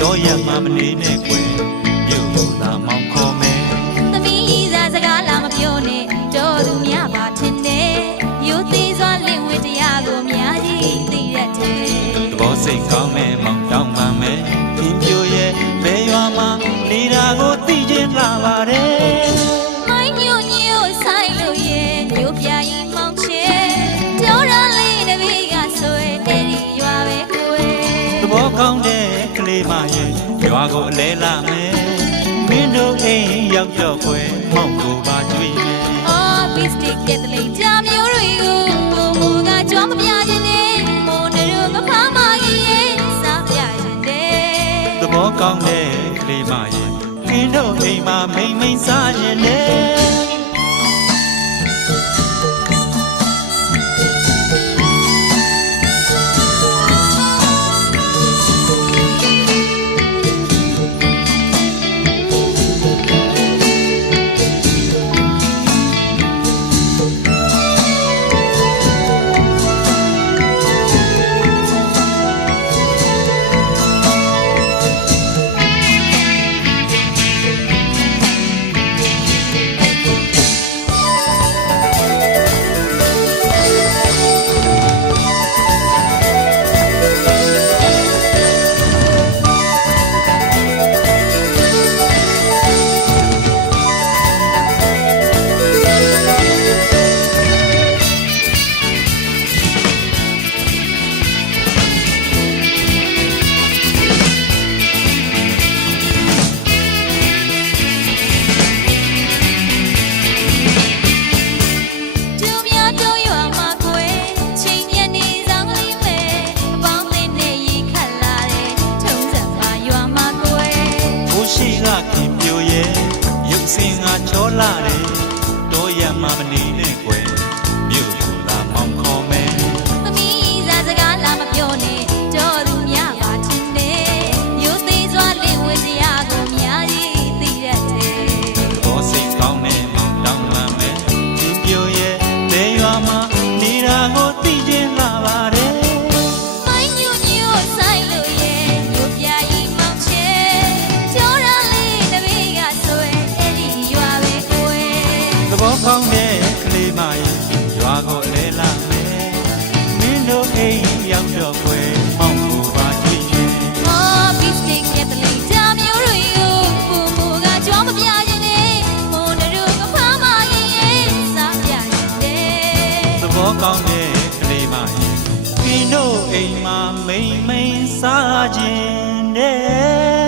တော့ရမှမနေနဲ့ကွယ်မြို့သာမောင်ခေါ်မယ်သမီးစားစကားလာမပြောနဲ့တော်သူများပါထင်တယ်ရိုသေးစွာလင့်ဝတ်တရားကိုများကြီးသိရတဲ့သဘောစိတ်ကောင်းမဲ့မောင်တောင်းပန်မယ်ပြင်းပြိုရဲ့ဘယ်ရွာမှာနေတာကိုသိချင်းလာပါတယ်မိုင်းညိုညိုဆိုင်လို့ရဲ့မြို့ပြရင်မောင်ချေပြောရလေးတပည့်ကဆွဲတဲ့ရွာပဲကိုယ်သဘောကောင်းတဲ့ကလေးမရဲ့ရွာကိုအလဲလာမယ်မင်းတို့အိမ်ရောက်တော့ခွဲမောင်ကိုပါကြွေးမယ်အော်ဘစ်တစ်တဲ့လေကြမျိုးတွေကိုဘုံကကြွားမပြခြင်းနဲ့မိုးတို့ကဖားမကြီးစားပြခြင်းတဲ့သဘောကောင်းတဲ့ကလေးမရဲ့မင်းတို့အိမ်မှာမိန်စားခြင်းနဲ့စင်ငါချောလာတယ်တော့ရမှမနေနဲ့ကွယ်မြို့ကိုသာမောင်ခေါ်မယ်သမီးစားစကားလာမပြောနဲ့တော်သူများပါထင်တယ်ရိုသေးစွာလင့်ဝတ်တရားကိုများကြီးသိရတဲ့ဘောစိတ်ကောင်းနဲ့မောင်တောင်းပန်မယ်ပြင်းပြိုရဲ့ဘယ်ရွာမှာနေတာကိုသိချင်းလာပါတယ်မိုင်းညိုညိုဆိုင်လို့ရဲ့မြို့ပြရင်မောင်ချေပြောရလေးတပည့်ကဆွဲသဘောကောင်းတဲ့ကလေးမရဲ့ရွာကိုလဲလာမယ်မင်းတို့အိမ်ရောက်တော့ခွဲမောင်ကိုပါကြည့်ရင်အော်ဘစ်တစ်ရဲ့တလေးကြမျိုးတွေကိုဘုံကကြွားမပြခြင်းနဲ့မိုးတို့ကဖားမရင်စားပြခြင်းတဲ့သဘောကောင်းတဲ့ကလေးမရဲ့မင်းတို့အိမ်မှာမိန်စားခြင်းတဲ့